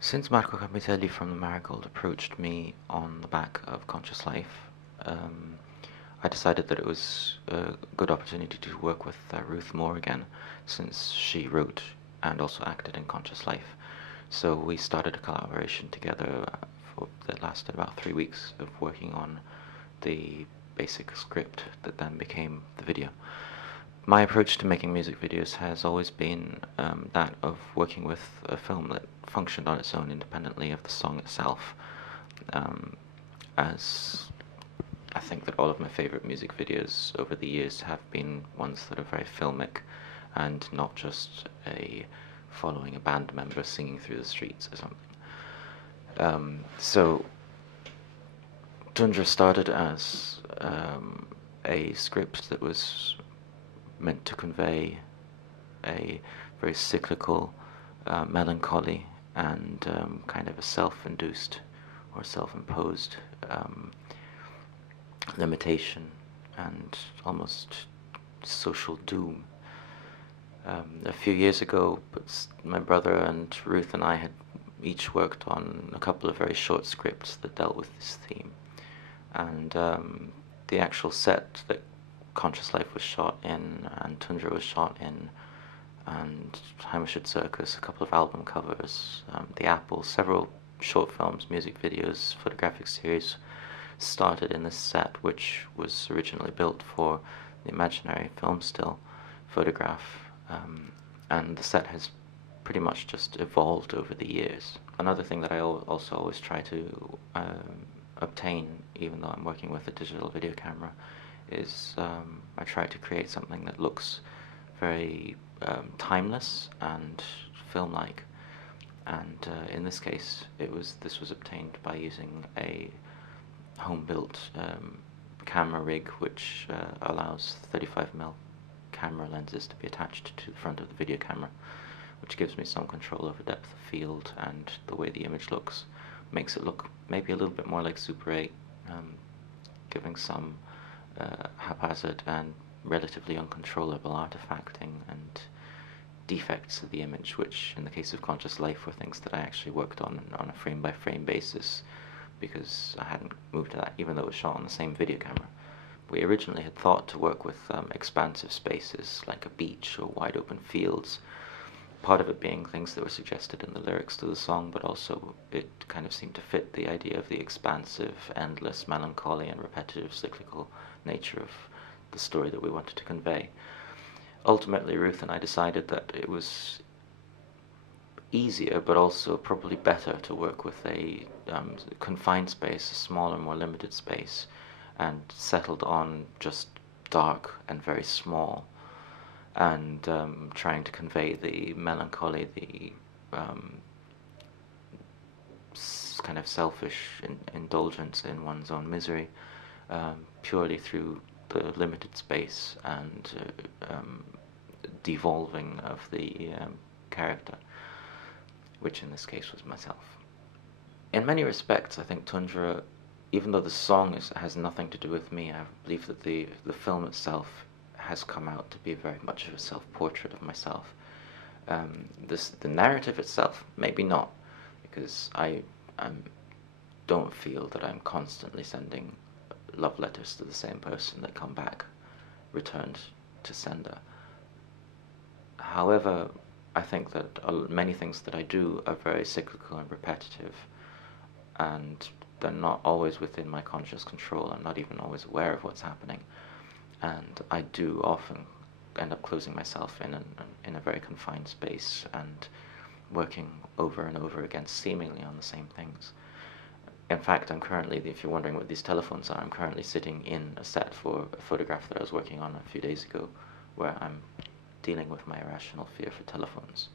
Since Marco Capitelli from the Marigold approached me on the back of Conscious Life, um, I decided that it was a good opportunity to work with Ruth more again, since she wrote and also acted in Conscious Life. So we started a collaboration together that lasted about 3 weeks of working on the basic script that then became the video. My approach to making music videos has always been that of working with a film that functioned on its own independently of the song itself, as I think that all of my favorite music videos over the years have been ones that are very filmic and not just following a band member singing through the streets or something. So Tundra started as a script that was meant to convey a very cyclical melancholy and kind of a self-induced or self-imposed limitation and almost social doom. A few years ago, my brother and Ruth and I had each worked on a couple of very short scripts that dealt with this theme, and the actual set that Conscious Life was shot in, and Tundra was shot in, and Heimische Circus, a couple of album covers, The Apple, several short films, music videos, photographic series started in this set, which was originally built for the imaginary film still photograph, and the set has pretty much just evolved over the years. Another thing that I also always try to obtain, even though I'm working with a digital video camera, is I try to create something that looks very timeless and film-like. And in this case, this was obtained by using a home-built camera rig, which allows 35mm camera lenses to be attached to the front of the video camera, which gives me some control over depth of field and the way the image looks. Makes it look maybe a little bit more like Super 8, giving some haphazard and relatively uncontrollable artifacting and defects of the image, which in the case of Conscious Life were things that I actually worked on a frame-by-frame basis, because I hadn't moved to that, even though it was shot on the same video camera. We originally had thought to work with expansive spaces like a beach or wide open fields, part of it being things that were suggested in the lyrics to the song, but also it kind of seemed to fit the idea of the expansive, endless melancholy and repetitive cyclical nature of the story that we wanted to convey. Ultimately, Ruth and I decided that it was easier, but also probably better, to work with a confined space, a smaller, more limited space, and settled on just dark and very small, and trying to convey the melancholy, the kind of selfish indulgence in one's own misery, purely through the limited space and devolving of the character, which in this case was myself. In many respects, I think Tundra, even though the song has nothing to do with me, I believe that the film itself has come out to be very much of a self-portrait of myself. The narrative itself, maybe not, because I don't feel that I'm constantly sending love letters to the same person that come back returned to sender. However, I think that many things that I do are very cyclical and repetitive, and they're not always within my conscious control. I'm not even always aware of what's happening, and I do often end up closing myself in a very confined space and working over and over again seemingly on the same things. In fact, I'm currently, if you're wondering what these telephones are, I'm currently sitting in a set for a photograph that I was working on a few days ago, where I'm dealing with my irrational fear for telephones.